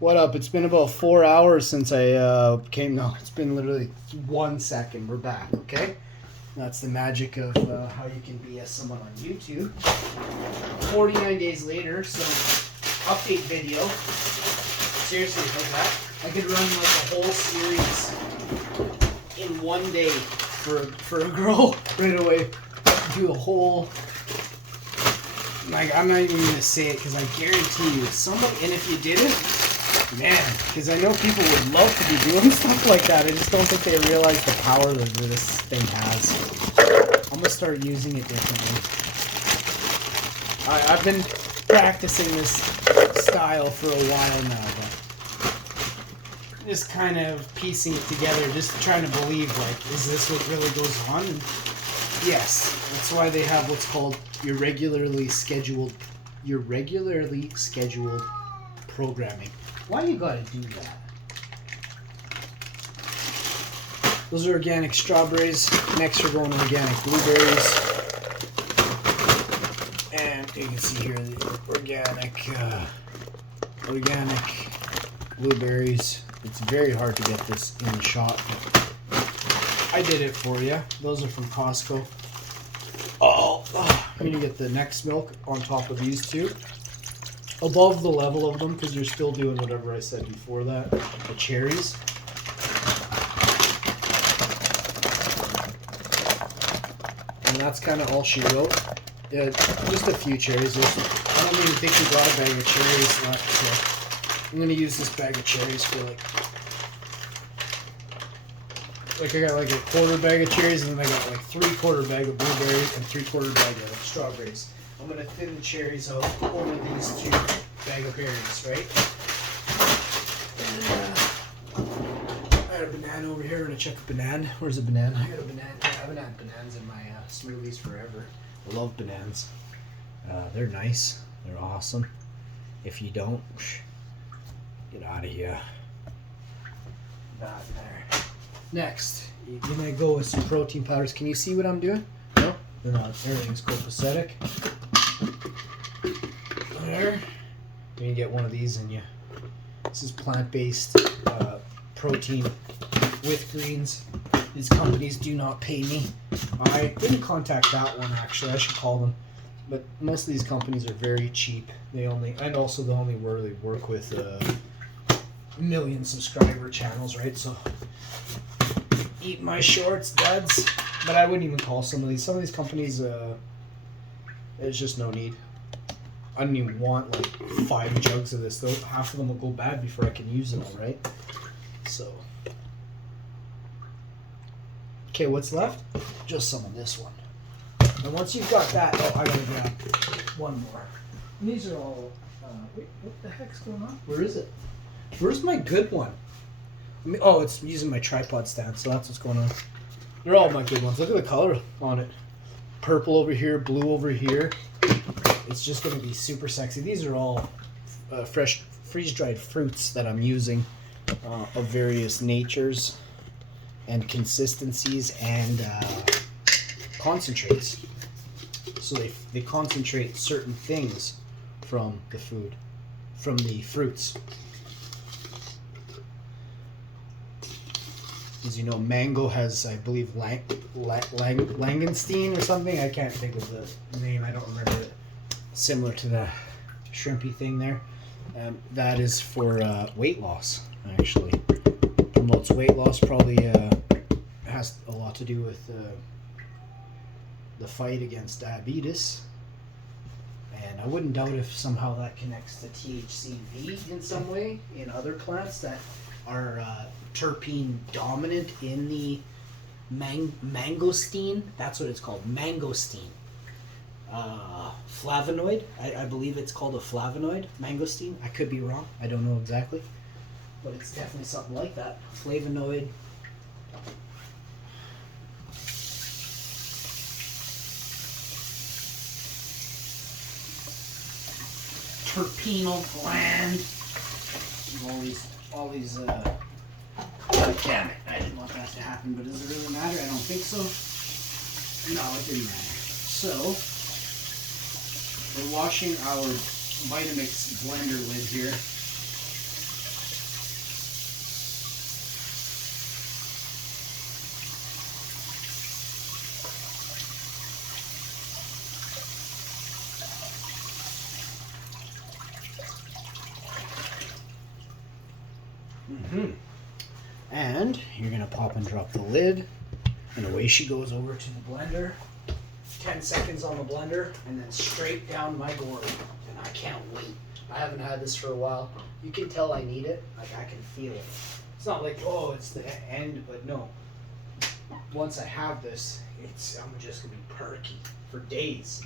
What up? It's been about 4 hours since I came. No, it's been literally 1 second. We're back, okay? That's the magic of how you can BS someone on YouTube. 49 days later, so update video. Seriously, like that. I could run like a whole series in 1 day for a girl right away. Do a whole. Like, I'm not even gonna say it because I guarantee you, somebody. And if you didn't. Man, because I know people would love to be doing stuff like that. I just don't think they realize the power that this thing has. I'm going to start using it differently. I've been practicing this style for a while now, but just kind of piecing it together, just trying to believe, like, is this what really goes on? And yes, that's why they have what's called your regularly scheduled programming. Why you gotta do that? Those are organic strawberries. Next we're going to organic blueberries. And you can see here the organic blueberries. It's very hard to get this in the shop. I did it for you. Those are from Costco. I'm gonna get the next milk on top of these two. Above the level of them, because you're still doing whatever I said before that. The cherries. And that's kind of all she wrote. Yeah, just a few cherries. I don't even think we got a bag of cherries left, so I'm going to use this bag of cherries for like I got like a quarter bag of cherries, and then I got like 3/4 bag of blueberries and 3/4 bag of strawberries. I'm going to thin the cherries out over these two bag of berries, right? And I got a banana over here. I'm going to check a banana. Where's a banana? I got a banana. I haven't had bananas in my smoothies forever. I love bananas. They're nice. They're awesome. If you don't, get out of here. Not there. Next, you're going to go with some protein powders. Can you see what I'm doing? No? They're not. Everything's copacetic. There. You can get one of these in you. This is plant-based protein with greens. These companies do not pay me. I didn't contact that one actually. I should call them. But most of these companies are very cheap. They only really work with million subscriber channels, right? So eat my shorts, dads. But I wouldn't even call some of these. Some of these companies, there's just no need. I don't even want like 5 jugs of this. Though half of them will go bad before I can use them all, right? So, okay, what's left? Just some of this one. And once you've got that, I gotta grab one more. And these are all. Wait, what the heck's going on? Where is it? Where's my good one? Oh, it's using my tripod stand, so that's what's going on. They're all my good ones. Look at the color on it. Purple over here, blue over here. It's just going to be super sexy. These are all fresh, freeze-dried fruits that I'm using of various natures and consistencies and concentrates. So they concentrate certain things from the food, from the fruits. As you know, mango has, I believe, langoustine or something. I can't think of the name. I don't remember it. Similar to the shrimpy thing there. That is for weight loss, actually. Promotes weight loss. Probably has a lot to do with the fight against diabetes. And I wouldn't doubt if somehow that connects to THCV in some way in other plants that are terpene dominant in the mangosteen. That's what it's called, mangosteen. Flavonoid. I believe it's called a flavonoid, mangosteen. I could be wrong. I don't know exactly, but it's definitely something like that. Flavonoid. Terpenal gland. All these. Damn it! I didn't want that to happen, but does it really matter? I don't think so. No, it didn't matter. So we're washing our Vitamix blender lid here. And you're going to pop and drop the lid, and away she goes over to the blender. 10 seconds on the blender, and then straight down my gourd. And I can't wait. I haven't had this for a while. You can tell I need it. Like, I can feel it. It's not like, oh, it's the end, but no. Once I have this, I'm just going to be perky for days.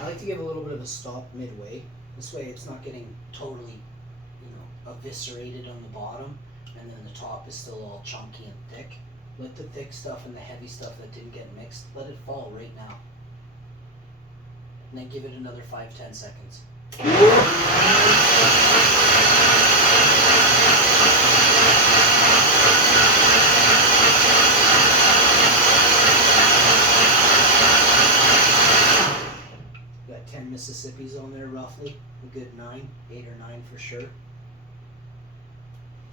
I like to give a little bit of a stop midway. This way it's not getting totally, eviscerated on the bottom, and then the top is still all chunky and thick. Let the thick stuff and the heavy stuff that didn't get mixed, let it fall right now. And then give it another 5-10 seconds. Got 10 Mississippis on there roughly, a good 8 or 9 for sure.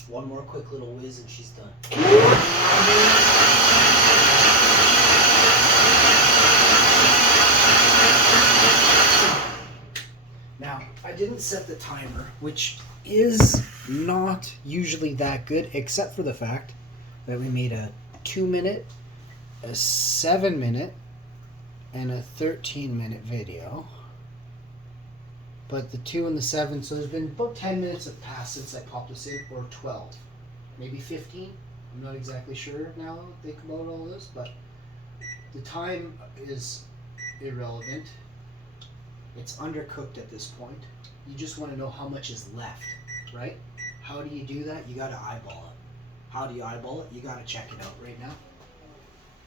One more quick little whiz and she's done. Now, I didn't set the timer, which is not usually that good, except for the fact that we made a 2-minute, a 7-minute, and a 13-minute video. But the 2 and the 7, so there's been about 10 minutes have passed since I popped this in, or 12, maybe 15. I'm not exactly sure now that I think about all this, but the time is irrelevant. It's undercooked at this point. You just want to know how much is left, right? How do you do that? You got to eyeball it. How do you eyeball it? You got to check it out right now.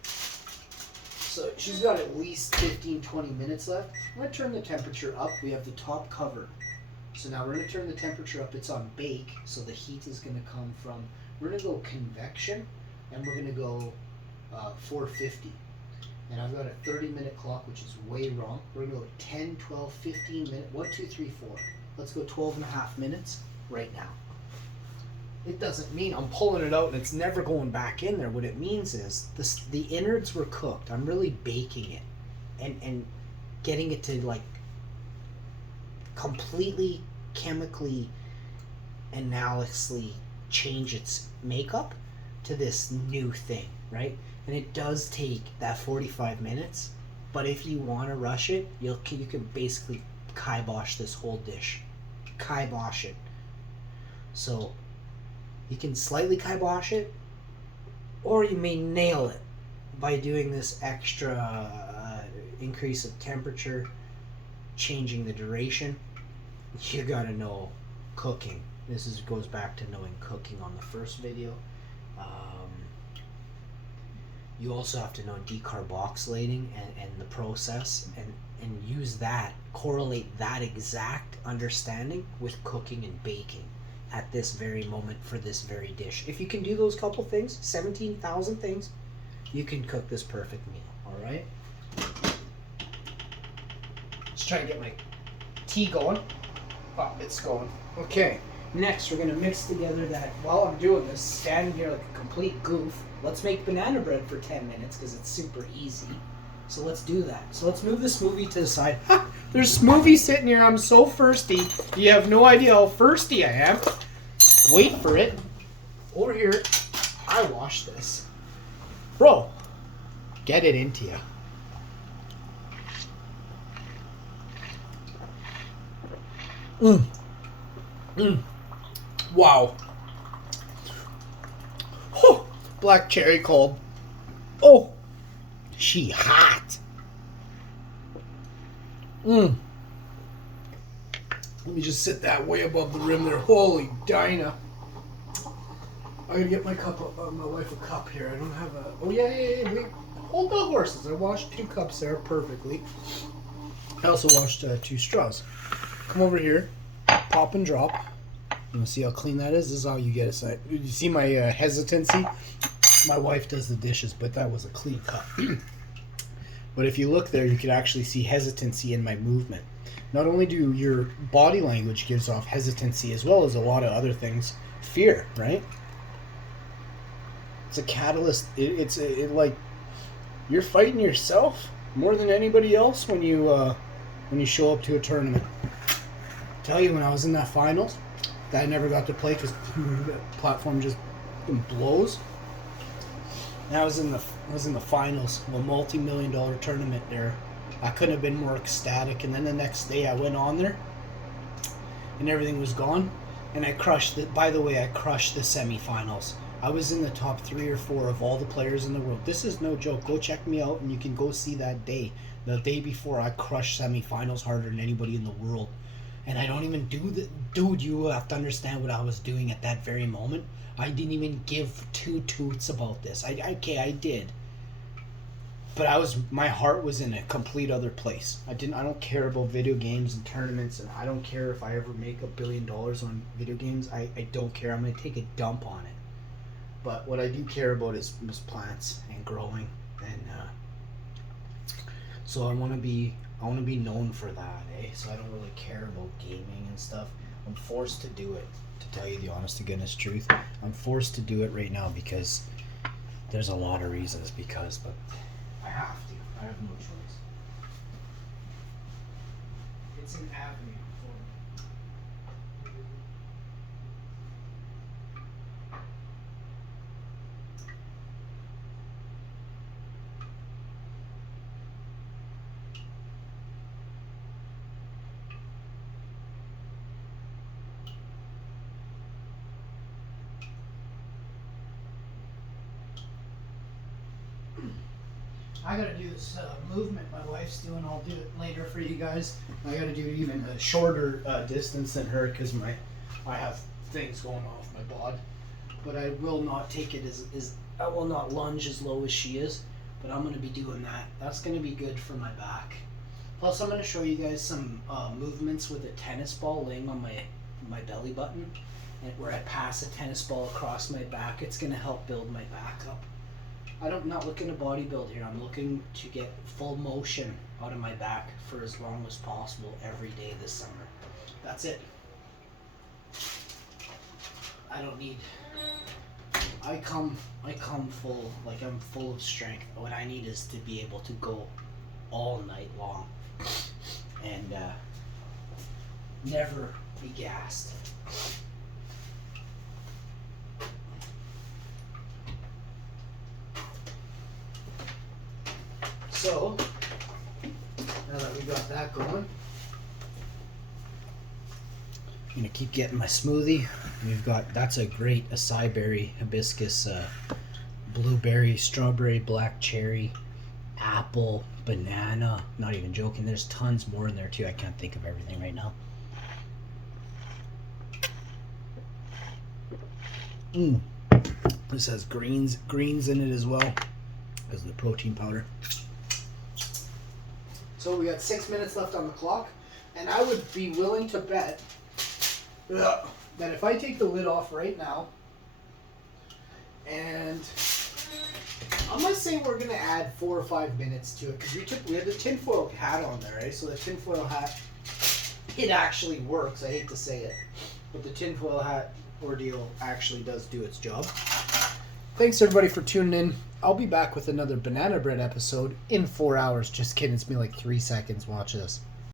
So she's got at least 15-20 minutes left. I'm going to turn the temperature up. We have the top covered. So now we're going to turn the temperature up. It's on bake, so the heat is going to come from, we're going to go convection, and we're going to go 450. And I've got a 30-minute clock, which is way wrong. We're going to go 10, 12, 15 minutes, 1, 2, 3, 4. Let's go 12 and a half minutes right now. It doesn't mean I'm pulling it out and it's never going back in there. What it means is the innards were cooked. I'm really baking it and getting it to like completely chemically analogously change its makeup to this new thing, right? And it does take that 45 minutes, but if you want to rush it, you can basically kibosh this whole dish. Kibosh it. So you can slightly kibosh it, or you may nail it by doing this extra increase of temperature, changing the duration. You gotta know cooking. This goes back to knowing cooking on the first video. You also have to know decarboxylating and the process, and use that, correlate that exact understanding with cooking and baking at this very moment for this very dish. If you can do those couple things, 17,000 things, you can cook this perfect meal, all right? Let's try to get my tea going. Oh, it's going. Okay, next we're gonna mix together that, while I'm doing this, standing here like a complete goof, let's make banana bread for 10 minutes because it's super easy. So let's do that. So let's move the smoothie to the side. Ha! There's smoothie sitting here. I'm so thirsty. You have no idea how thirsty I am. Wait for it. Over here, I washed this. Bro, get it into you. Wow. Oh, black cherry cold. Oh, she hot. Let me just sit that way above the rim there. Holy Dinah. I gotta get my cup up, my wife a cup here. I don't have a. Oh yeah. Wait. Hold the horses. I washed 2 cups there perfectly. I also washed 2 straws. Come over here. Pop and drop. You want to see how clean that is? This is how you get it. So you see my hesitancy? My wife does the dishes, but that was a clean cup. But if you look there, you can actually see hesitancy in my movement. Not only do your body language gives off hesitancy, as well as a lot of other things. Fear, right? It's a catalyst. It's like you're fighting yourself. more than anybody else when you show up to a tournament. Tell you, when I was in that finals, that I never got to play because the platform just blows. And I was in the finals of a multi-million-dollar tournament there. I couldn't have been more ecstatic. And then the next day I went on there, and everything was gone. And I crushed it. By the way, I crushed the semifinals. I was in the top 3 or 4 of all the players in the world. This is no joke. Go check me out, and you can go see that day. The day before, I crushed semifinals harder than anybody in the world. And I don't even do the... Dude, you have to understand what I was doing at that very moment. I didn't even give 2 toots about this. I did. But my heart was in a complete other place. I don't care about video games and tournaments, and I don't care if I ever make $1 billion on video games. I don't care. I'm going to take a dump on it. But what I do care about is plants and growing, and so I want to be known for that, eh? So I don't really care about gaming and stuff. I'm forced to do it, to tell you the honest to goodness truth. I'm forced to do it right now because there's a lot of reasons. But I have to. I have no choice. It's an avenue for me. I gotta do this movement my wife's doing. I'll do it later for you guys. I gotta do even a shorter distance than her because I have things going off my bod. But I will not take it I will not lunge as low as she is. But I'm gonna be doing that. That's gonna be good for my back. Plus, I'm gonna show you guys some movements with a tennis ball laying on my belly button, and where I pass a tennis ball across my back. It's gonna help build my back up. I'm not looking to bodybuild here. I'm looking to get full motion out of my back for as long as possible every day this summer. That's it. I don't need... I come full, like I'm full of strength. What I need is to be able to go all night long and never be gassed. So, now that we got that going, I'm gonna keep getting my smoothie. That's a great acai berry, hibiscus, blueberry, strawberry, black cherry, apple, banana. Not even joking. There's tons more in there too. I can't think of everything right now. This has greens in it as well as the protein powder. So we got 6 minutes left on the clock, and I would be willing to bet that if I take the lid off right now, and I'm gonna say we're gonna add 4 or 5 minutes to it because we had the tinfoil hat on there, right? So the tinfoil hat, it actually works. I hate to say it, but the tinfoil hat ordeal actually does do its job. Thanks everybody for tuning in. I'll be back with another banana bread episode in 4 hours. Just kidding, it's been like 3 seconds. Watch this.